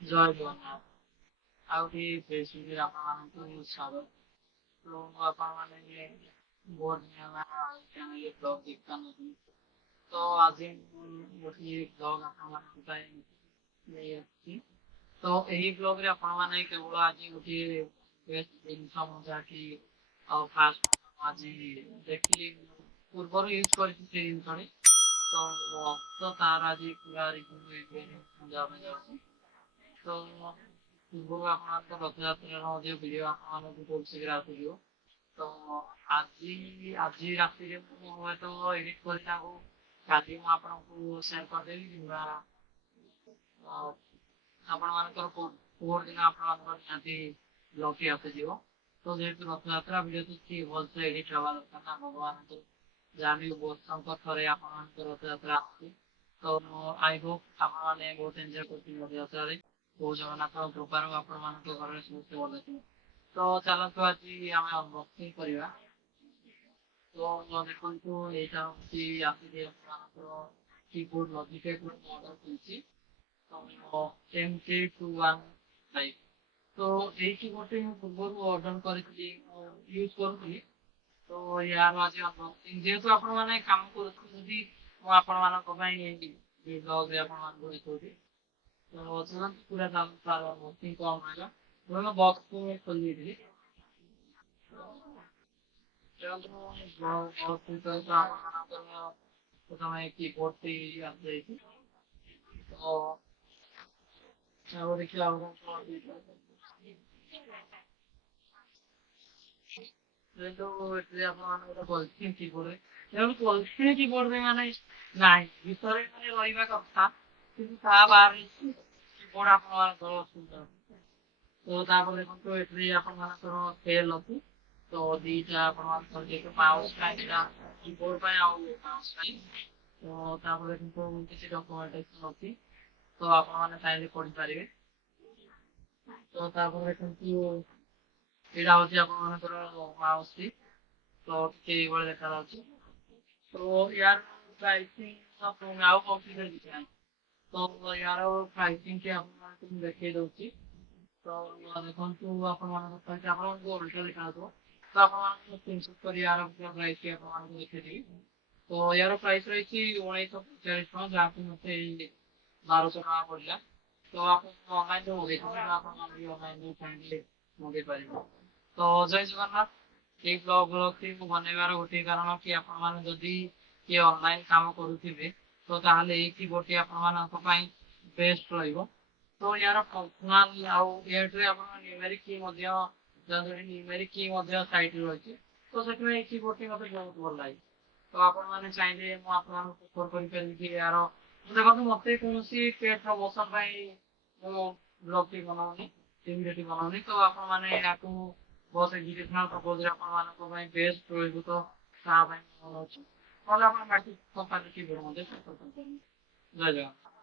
ଜୟ ଜଗନ୍ନାଥ। ଆଉ ବି ଫେସବୁକରେ ଆପଣମାନଙ୍କୁ ସ୍ୱାଗତ। ତ ଆପଣମାନେ ବହୁତ ଦିନ ହେଲା ଚ୍ୟାନେଲରେ ବ୍ଲଗ ଦେଖିପାରୁନଥିଲି। ତ ଆଜି ମୁଁ ଗୋଟିଏ ବ୍ଲଗ ଆପଣମାନଙ୍କ ପାଇଁ ନେଇ ଆସିଛି। ତ ଏହି ବ୍ଲଗରେ ଆପଣମାନେ କେବଳ ଆଜି ଗୋଟିଏ ଜିନିଷ ଯାହାକି ଆଉ ଫାଷ୍ଟ ଆଜି ଦେଖିଲି ପୂର୍ବରୁ ୟୁଜ୍ କରିଛି ସେ ଜିନିଷଟି। ତ ତାର ଆଜି ପୁରା ରିଭ୍ୟୁ ଦେବା ପାଇଁ ଯାଉଛି। ତ ପୂର୍ବରୁ ଆପଣଙ୍କ ରଥଯାତ୍ରାର ମଧ୍ୟ ଭିଡ଼ିଓ ଆପଣମାନଙ୍କୁ ବହୁତ ଶୀଘ୍ର ଆସିଯିବ। ତ ଆଜି ରାତିରେ ମୁଁ ହୁଏତ ଏଡିଟ୍ କରି ତାକୁ କାଲି ମୁଁ ଆପଣଙ୍କୁ ସେୟାର କରିଦେବି କିମ୍ବା ଆପଣମାନଙ୍କର ପହରଦିନ ଆପଣଙ୍କର ନିହାତି ବ୍ଲଗଟି ଆସିଯିବ। ତ ଯେହେତୁ ରଥଯାତ୍ରା ଭିଡ଼ିଓ ତ ଟିକେ ଭଲସେ ଏଡିଟ୍ ହେବା ଦରକାର ନା ଭଗବାନଙ୍କୁ ଯାହା ବି ବର୍ଷଙ୍କ ଥରେ ଆପଣଙ୍କ ରଥଯାତ୍ରା ଆସୁଛି। ତ ଆଇ ହୋପ୍ ଆପଣମାନେ ବହୁତ ଏନ୍ଜୟ କରୁଛନ୍ତି ରଥଯାତ୍ରାରେ। ପ୍ରଭୁ ଜଗନ୍ନାଥଙ୍କ କୃପାରୁ ଆପଣମାନଙ୍କ ଘରେ ସମସ୍ତେ ଭଲ ଥିବେ। ତ ଚାଲନ୍ତୁ ଆଜି ଆମେ ଅନବକ୍ସିଂ କରିବା। ତ ଦେଖନ୍ତୁ ଏଇଟା ହଉଛି ଆସିଛି ଆପଣଙ୍କର କିବୋର୍ଡ ଲଜିଟେକ୍ ମୁଁ ଅର୍ଡର କରିଛି। ତ MK215। ତ ଏଇ କିବୋର୍ଡଟି ମୁଁ ପୂର୍ବରୁ ଅର୍ଡର କରିଥିଲି ୟୁଜ୍ କରୁଥିଲି। ତ ୟାର ଆଜି ଅନବକ୍ସିଂ ଯେହେତୁ ଆପଣମାନେ କାମ କରୁଛନ୍ତି ମୁଁ ଆପଣମାନଙ୍କ ପାଇଁ ଏଇ ବ୍ଲଗରେ ଆପଣମାନଙ୍କୁ ଦେଖଉଛି। ତ ଚାଲନ୍ତୁ ପୁରା ତାର ଅନବକ୍ସିଂ କଣ ରହିଲା। ମୁଁ ବକ୍ସକୁ ଖୋଲି ଦେଇଥିଲି। ଦେଖନ୍ତୁ ବକ୍ସ ଭିତରେ ତ ଆପଣଙ୍କର ପ୍ରଥମେ କିବୋର୍ଡଟି ଆସିଯାଇଛି। ତ ଆଉ ଦେଖିବା ଆଉ କଣ ଯେହେତୁ ଏଥିରେ ଆପଣମାନଙ୍କର ପଲିଥିନ୍ କିବୋର୍ଡ ଏବଂ ପଲିଥିନ୍ କିବୋର୍ଡରେ ମାନେ ନାହିଁ ଭିତରେ ମାନେ ରହିବା କଥା କିନ୍ତୁ ତା ବାହାରେ କିବୋର୍ଡ ଆପଣମାନଙ୍କର ଅସୁବିଧା। ତ ତାପରେ ଦେଖନ୍ତୁ ଏଥିରେ ଆପଣମାନଙ୍କର ସେଲ୍ ଅଛି। ତ ଦିଟା ଆପଣମାନଙ୍କର ଯେହେତୁ ମାଉସ୍ ପାଇଁ ଦିଟା କିବୋର୍ଡ ପାଇଁ ଆଉ ମାଉସ୍ ପାଇଁ। ତ ତାପରେ କିନ୍ତୁ କିଛି ଡକୁମେଣ୍ଟେସନ ଅଛି। ତ ଆପଣମାନେ ଚାହିଁଲେ ପଢିପାରିବେ। ତ ତାପରେ କିନ୍ତୁ ଏଇଟା ହଉଛି ଆପଣମାନଙ୍କର ମାଉସଟି। ତ ଟିକେ ଏଇଭଳି ଦେଖାଯାଉଛି। ତ ୟାର ପ୍ରାଇସିଂ ଆଉ କମ୍ପ୍ଲିଟ କିଛି ନାହିଁ। ତ ୟାର ପ୍ରାଇସିଂ ଟି ଆପଣମାନଙ୍କୁ ମୁଁ ଦେଖେଇ ଦଉଛି। ତ ଦେଖନ୍ତୁ ଆପଣମାନଙ୍କ ପାଇଁ ଆପଣଙ୍କୁ ଓଲଟା ଦେଖାଯାଉଥିବ। ତ ଆପଣମାନଙ୍କୁ ସ୍କ୍ରିନଶଟ କରି ୟାର ପ୍ରାଇସ୍ ଟି ଆପଣମାନଙ୍କୁ ଦେଖେଇଦେବି। ତ ୟାର ପ୍ରାଇସ୍ ରହିଛି 1940 ଟଙ୍କା ଯାହାକି ମତେ ଏଇ 1200 ଟଙ୍କା ପଡିଲା। ତ ଆପଣ ଅନଲାଇନରେ ମଗେଇଛନ୍ତି ଆପଣ ବି ଅନଲାଇନରେ ଚାହିଁଲେ ମଗେଇ ପାରିବେ। ତ ଜୟ ଜଗନ୍ନାଥ। ଏଇ ବ୍ଲଗଟି ମୁଁ ବନେଇବାର ଗୋଟିଏ କାରଣ କି ଆପଣମାନେ ଯଦି କିଏ ଅନଲାଇନ କାମ କରୁଥିବେ ତ ତାହେଲେ ଏଇ କିବୋର୍ଡଟି ଆପଣମାନଙ୍କ ପାଇଁ ବେଷ୍ଟ ରହିବ। ତ ୟାର ଫଙ୍କସନାଲ ଆଉ ଏଥିରେ ଆପଣ ନ୍ୟୁମେରିକ କି ମଧ୍ୟ ନ୍ୟୁମେରିକ କି ମଧ୍ୟ ସାଇଡରେ ରହିଛି। ତ ସେଥିପାଇଁ ଏଇ କିବୋର୍ଡଟି ମତେ ବହୁତ ଭଲ ଲାଗେ। ତ ଆପଣମାନେ ଚାହିଁଲେ ମୁଁ ଆପଣମାନଙ୍କୁ ପ୍ରିଫର କରିପାରିବି କି ୟାର ଦେଖନ୍ତୁ ମତେ କୌଣସି ପେଡ୍ ପ୍ରମୋସନ ପାଇଁ ମୁଁ ବ୍ଲଗଟି ବନାଉନି ଭିଡିଓଟି ବନାଉନି। ତ ଆପଣମାନେ ୟାକୁ ବହୁତ ଏଜୁକେସନାଲ ପର୍ପୋଜରେ ଆପଣମାନଙ୍କ ପାଇଁ ବେଷ୍ଟ ରହିବ ତ ତା ପାଇଁ ମୁଁ ବନଉଛି। ନହେଲେ ଆପଣ ବାକି କମ୍ପାନୀ କିବୋର୍ଡ ମଧ୍ୟ ପ୍ରିଫର କରିପାରିବେ। ଜୟ ଜଗନ୍ନାଥ।